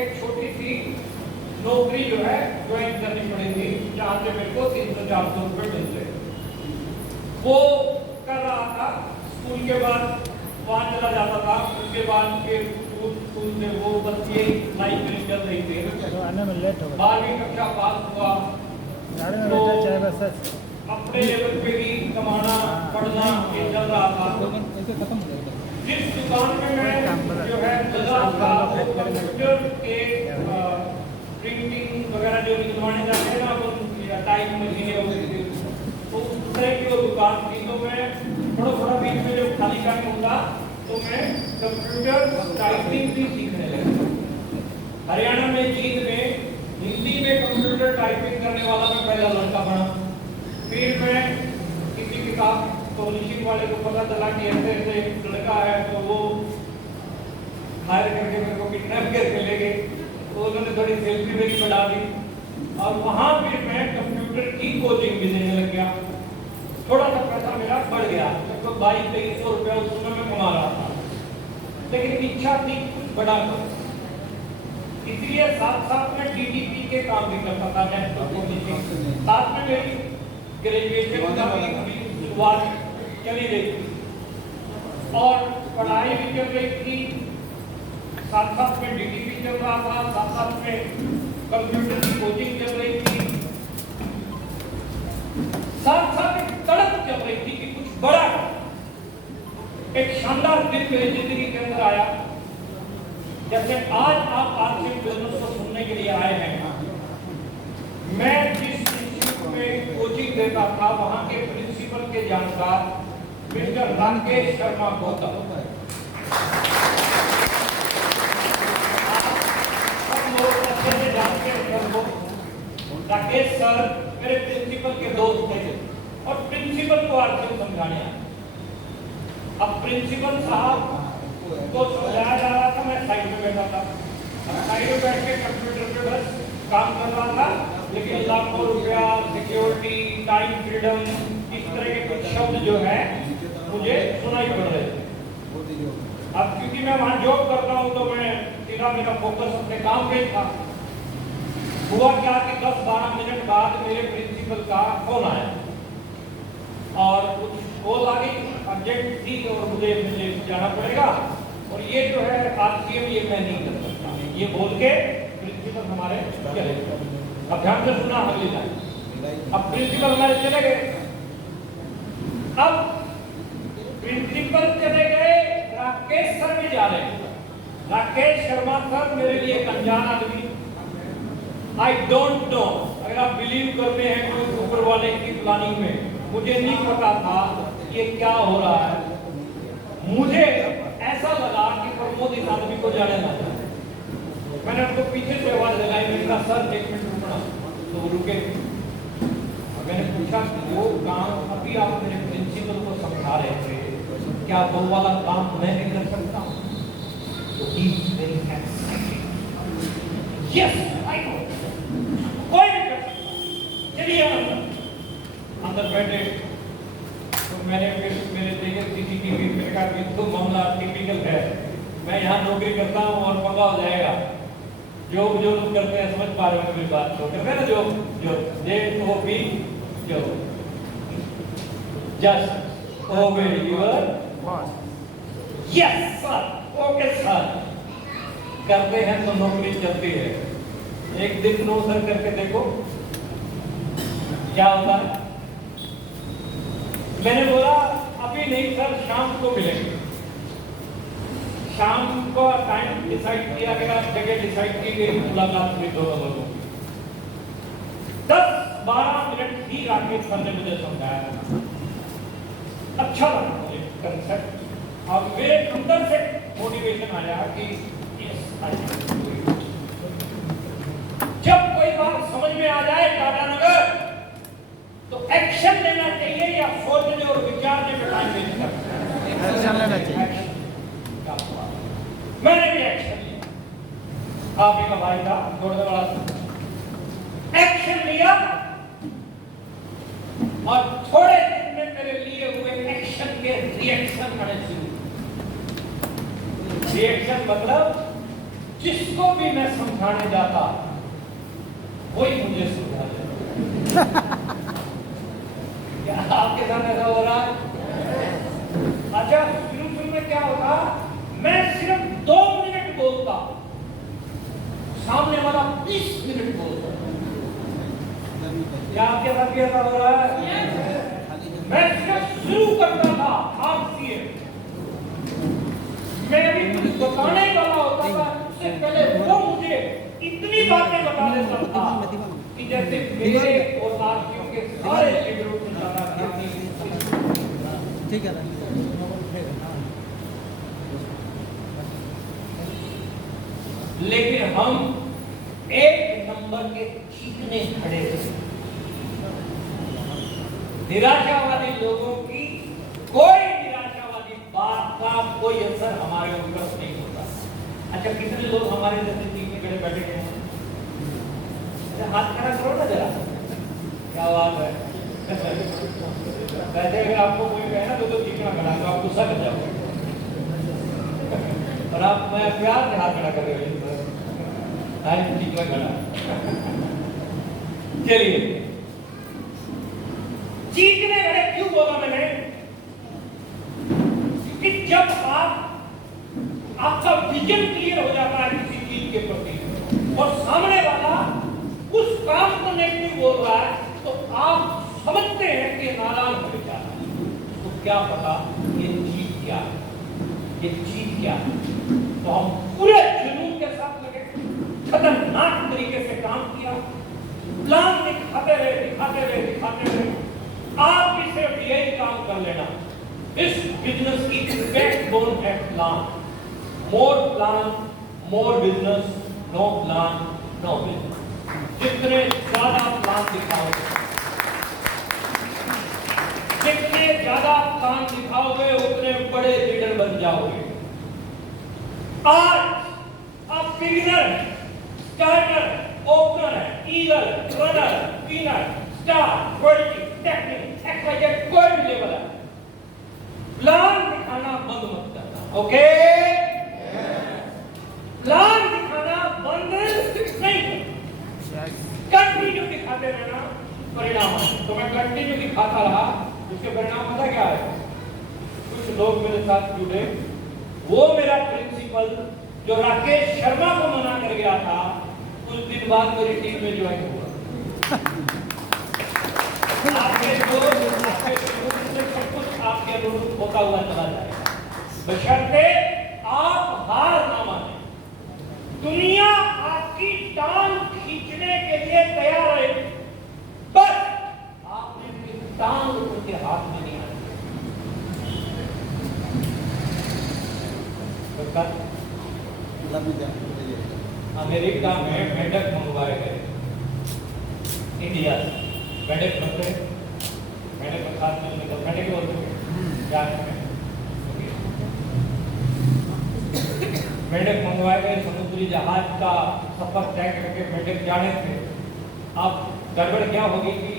एक छोटी सी नौकरी जो है ज्वाइन करनी पड़ेगी, जहाँ से मेरे को 300-400 रुपये मिलते। वो कर रहा था, स्कूल के बाद वहाँ चला जाता था, उसके बाद फिर स्कूल से वो बस ये लाइफ मेरी चल रही थी। 12वीं कक्षा पास हुआ तो अपने लेवल पे ही कमाना पढ़ना ये चल रहा था। जिस दुकान में मैं जो है लगा था वो कंप्यूटर के प्रिंटिंग वगैरह जो निकलवाने जाते हैं ना, वो टाइप मशीनें होती थी, तो उस तरह की वो दुकान थी। तो मैं थोड़ा बीच में जब खाली टाइम होता तो मैं कंप्यूटर टाइपिंग भी सीखने लगा। हरियाणा में जींद में हिंदी में कंप्यूटर टाइपिंग करने वाला मैं पहला लड़का बना। फिर मैं किसी किताब पब्लिशिंग वाले को पता चला कि ऐसे ऐसे लड़का है, तो वो हायर करके मेरे को किडनैप करके ले गए। तो उन्होंने थोड़ी सैलरी मेरी बढ़ा दी और वहाँ फिर मैं कंप्यूटर की कोचिंग भी देने लग गया। थोड़ा सा पैसा मेरा बढ़ गया, लगभग 2200-2300 रुपया उस समय मैं कमा रहा था, लेकिन इच्छा थी कुछ बड़ा करो, इसलिए साथ साथ में DTP के काम भी करता था। साथ में मेरी ग्रेजुएशन का भी शुरुआत चली गई थी और पढ़ाई भी चल रही थी, साथ साथ में DTP चल रहा था, साथ साथ में कंप्यूटर की कोचिंग चल रही थी, साथ साथ एक तड़प चल रही थी कि कुछ बड़ा। एक शानदार दिन मेरी जिंदगी के अंदर आया, जैसे आज आप आर्थिक बिजनेस को सुनने के लिए आए हैं। मैं जिस इंस्टीट्यूट में कोचिंग देता था वहां के प्रिंसिपल के जानकार मिस्टर राकेश शर्मा गौतम, राकेश सर मेरे प्रिंसिपल के दोस्त थे और प्रिंसिपल को आर्थिक समझाने। अब प्रिंसिपल साहब को समझाया जा रहा था, मैं साइड में बैठा था, साइड में बैठ के कंप्यूटर पे बस काम कर रहा था, लेकिन लाखों रुपया, सिक्योरिटी, टाइम फ्रीडम, इस तरह के कुछ शब्द जो है मुझे सुनाई पड़ रहे थे। अब क्योंकि मैं वहाँ जॉब करता हूँ तो मैं सीधा मेरा फोकस अपने काम पे था। हुआ क्या कि 10-12 मिनट बाद मेरे प्रिंसिपल का फोन आया और कुछ कॉल आ गई, अर्जेंट थी और मुझे जाना पड़ेगा, और ये जो है आज ये मैं नहीं कर सकता, ये बोल के प्रिंसिपल हमारे चले गए। अब ध्यान से सुना अगली लाइन। अब प्रिंसिपल हमारे चले गए, अब प्रिंसिपल चले गए, राकेश सर भी जा रहे हैं। राकेश शर्मा सर मेरे लिए एक अनजान आदमी, आई डोंट नो, अगर आप बिलीव करते हैं कोई ऊपर वाले की प्लानिंग में, मुझे नहीं पता था ये क्या हो रहा है। मुझे ऐसा लगा कि प्रमोद इस आदमी को जाने ना जाए। मैंने उनको पीछे से आवाज लगाई, मैंने कहा सर एक मिनट रुकना, तो वो रुके। मैंने पूछा कि वो काम अभी आप मेरे प्रिंसिपल को समझा रहे थे, क्या वो वाला काम मैं भी कर सकता हूँ? तो he is very excited, yes I know, कोई भी कर सकता। चलिए अंदर बैठे, तो मैंने फिर मेरे देखे CCTV मेरे कहा कि तो मामला टिपिकल है, मैं यहाँ नौकरी करता हूँ और पंगा हो जाएगा। जो लोग करते हैं समझ पा रहे हो मेरी बात को, करते हैं ना जो JOB जो जस्ट ओबे your boss, yes sir, okay sir, करते हैं तो नौकरी चलती है। एक दिन नो सर करके देखो क्या होता है। मैंने बोला अभी नहीं सर, शाम को मिलेंगे। शाम को टाइम डिसाइड किया गया, जगह डिसाइड की गई, मुलाकात हुई दोनों लोगों की। 10-12 मिनट ही राकेश सर ने मुझे समझाया, अच्छा लगा मुझे कंसेप्ट, और मेरे अंदर से मोटिवेशन आया कि जब कोई बात समझ में आ जाए टाटानगर, तो एक्शन लेना चाहिए या सोचने और विचारने में टाइम वेस्ट करना? एक्शन लेना चाहिए। मैंने भी एक्शन लिया, आप ही का भाई था दौड़ने वाला था, एक्शन लिया और थोड़े दिन में मेरे लिए हुए एक्शन के रिएक्शन आने शुरू। रिएक्शन मतलब जिसको भी मैं समझाने जाता वही मुझे समझा देता। क्या आपके साथ ऐसा हो रहा है? अच्छा, शुरू में क्या होता, मैं सिर्फ 2 मिनट बोलता, सामने वाला 20 मिनट बोलता। क्या आपके साथ भी ऐसा हो रहा है? मैं सिर्फ शुरू करता था, आप मैं अभी कुछ बताने वाला होता था, उससे पहले वो मुझे इतनी बातें बता देता था कि जैसे मेरे और साथियों के सारे लीडरों को ज्यादा ठीक है। लेकिन हम एक नंबर के चीखने खड़े थे। निराशावादी लोगों की कोई बात का कोई असर हमारे ऊपर नहीं होता। अच्छा, कितने लोग हमारे जैसे चीखने खड़े बैठे हैं? हाथ खड़ा करो ना जरा। क्या बात है? वैसे अगर आपको कोई कहे ना तो चीखना खड़ा तो आप गुस्सा कर जाओगे, और आप मैं प्यार से हाथ खड़ा कर रहे हो, चीखना खड़ा। चलिए, चीखने खड़े क्यों बोला मैंने? कि जब आपका विजन क्लियर हो जाता है किसी चीज के प्रति और सामने वाला उस काम को नेगेटिव बोल रहा है, तो आप समझते हैं कि नाराज हो जा रहा है। तो क्या पता ये चीज क्या है, ये चीज क्या है। तो हम पूरे जुनून के साथ लगे, खतरनाक तरीके से काम किया, प्लान दिखाते रहे। आप भी सिर्फ यही काम कर लेना। इस बिजनेस की बैकबोन है plan. More plan more business, no plan no business. जितने ज्यादा प्लान दिखाओगे, जितने ज्यादा प्लान दिखाओगे, उतने बड़े लीडर बन जाओगे। आज आप बिगिनर, स्टार्टर, ओपनर है, eagle, runner, winner, star, quality, technique, XYZ, कोई भी लेवल है, प्लान दिखाना बंद मत करना। ओके? प्लान दिखाना बंद नहीं करना, कंटिन्यू दिखाते रहना, परिणाम है। तो मैं कंटिन्यू दिखाता रहा, उसके परिणाम पता क्या है? कुछ लोग मेरे साथ जुड़े। वो मेरा प्रिंसिपल जो राकेश शर्मा को मना कर गया था, कुछ दिन बाद मेरी टीम में ज्वाइन हुआ। आपके अनुरूप होता हुआ चला जाएगा, बशर्ते आप हार ना माने। दुनिया आपकी टांग खींचने के लिए तैयार है, बस आपने अपनी टांग उनके हाथ में नहीं आनी। अमेरिका में मेढक मंगवाए गए, इंडिया मेढक बनते, मेढक का खास में मेढक बोलते हैं, मेढक मंगवाए गए। समुद्री जहाज का सफर तय करके मेढक जाने थे। अब गड़बड़ क्या होगी कि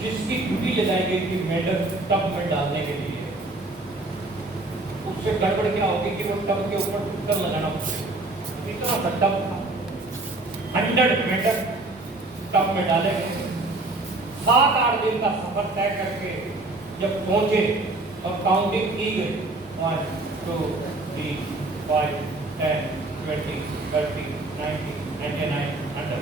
जिसकी ड्यूटी लगाई गई थी मेढक टब में डालने के लिए, उससे गड़बड़ क्या होगी कि वो टब के ऊपर टुक्कर लगाना पड़ेगा। इतना सा टब था, 100 मेढक टब में डाले गए। 7-8 दिन का सफर तय करके जब पहुंचे और काउंटिंग की गई, 1 2 3 5 10 20 30 90 99 100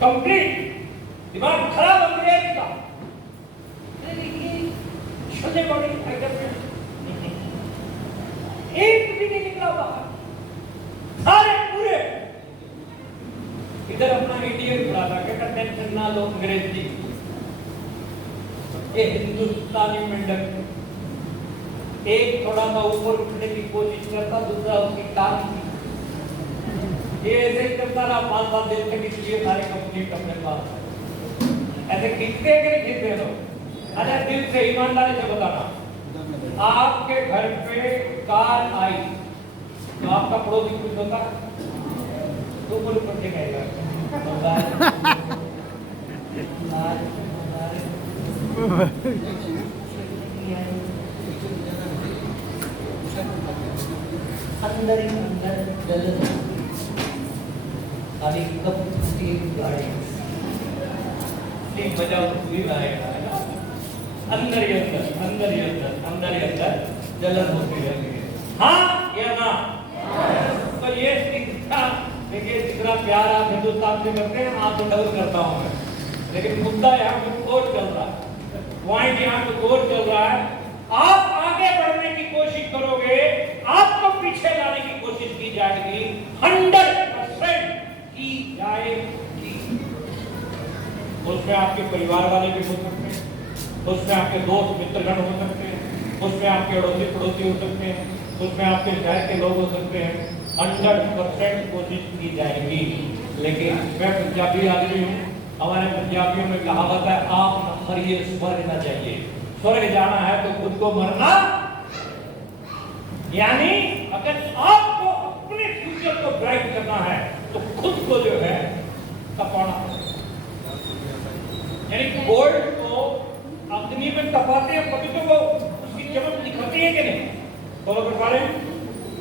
कंप्लीट। दिमाग खराब हो गया इसका, चलने वाली एक भी नहीं निकला बाहर, सारे पूरे। इधर अपना इंडियन खड़ा था, कहता टेंशन ना लो अंग्रेजी, ये हिंदुस्तानी मेंढक एक थोड़ा सा ऊपर उठने की कोशिश करता, दूसरा उसकी टांग थी। ये ऐसे ही करता रहा 5-7 दिन तक, इसलिए सारे कंपनी अपने पास ऐसे खींचते हैं कि नहीं खींचते लोग? अच्छा, दिल से ईमानदारी से बताना, आपके घर पे कार आई तो आपका पड़ोसी कुछ होता तो बोले पट्टे कहेगा अंदर ही अंदर खाली कब की गाड़ी नहीं मजा भी आएगा है ना। अंदर ही अंदर जलन होती रहती है। हाँ या ना? तो ये सिक्का देखिए, जितना प्यार आप हिंदुस्तान से करते हैं आप तो डबल करता हूँ मैं, लेकिन मुद्दा यहाँ पे और चल रहा है, पॉइंट यहाँ पे और चल रहा है। आप आगे बढ़ने की कोशिश करोगे, आपको पीछे लाने की कोशिश की जाएगी, 100% की जाएगी। उसमें आपके परिवार वाले भी हो सकते हैं, उसमें आपके दोस्त मित्रगण हो सकते हैं, उसमें आपके अड़ोसी पड़ोसी हो सकते हैं, उसमें आपके शहर के लोग हो सकते हैं। 100% कोशिश की जाएगी। लेकिन मैं पंजाबी आदमी हूँ, हमारे पंजाबियों में कहावत है, आप न मरिए स्वर्ग न जाइए। स्वर्ग जाना है तो खुद को मरना, यानी अगर आपको अपने फ्यूचर को ब्राइट करना है तो खुद को जो है तपाना है। यानी गोल्ड को अग्नि में तपाते हैं, पवित्र को उसकी चमक दिखाती है कि नहीं? फॉलो कर पा रहे हैं?